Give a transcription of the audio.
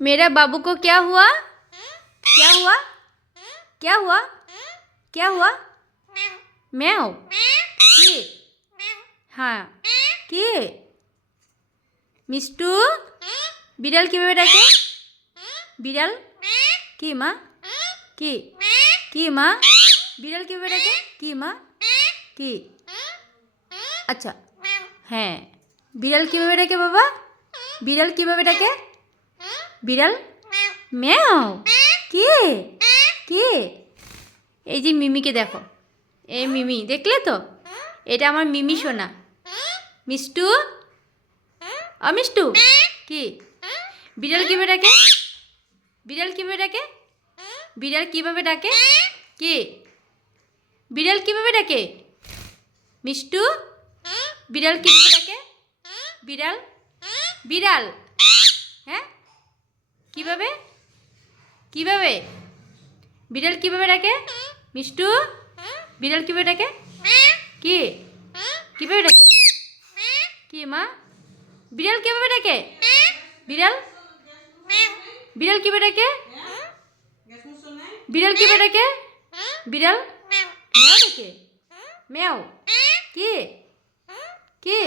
मेरा बाबू को क्या हुआ? क्या हुआ? क्या हुआ? क्या हुआ? म्याऊ কি? হ্যাঁ কি? মিষ্টু বিড়াল কিভাবে ডাকে? বিড়াল কি মা? কি? কি মা? বিড়াল কিভাবে ডাকে? কি মা? কি? আচ্ছা হ্যাঁ বিড়াল কিভাবে ডাকে বাবা? বিড়াল কিভাবে ডাকে? বিড়াল ম্যাও কে? কে? এই যে মিমিকে দেখো, এই মিমি দেখলে তো, এটা আমার মিমি সোনা। মিষ্টু মিষ্টু কি? বিড়াল কিভাবে ডাকে? বিড়াল কিভাবে ডাকে? বিড়াল কিভাবে ডাকে? কি? বিড়াল কিভাবে ডাকে? মিষ্টু বিড়াল কিভাবে ডাকে? বিড়াল বিড়াল হ্যাঁ কিভাবে? কিভাবে? বিড়াল কিভাবে ডাকে? মিষ্টু বিড়াল কিভাবে ডাকে? কি? কিভাবে ডাকে? কি মা? বিড়াল কিভাবে ডাকে? বিড়াল বিড়াল কিভাবে ডাকে? বিড়াল কিভাবে ডাকে? বিড়াল ম্যাও ডাকে? ম্যাও কি? কি?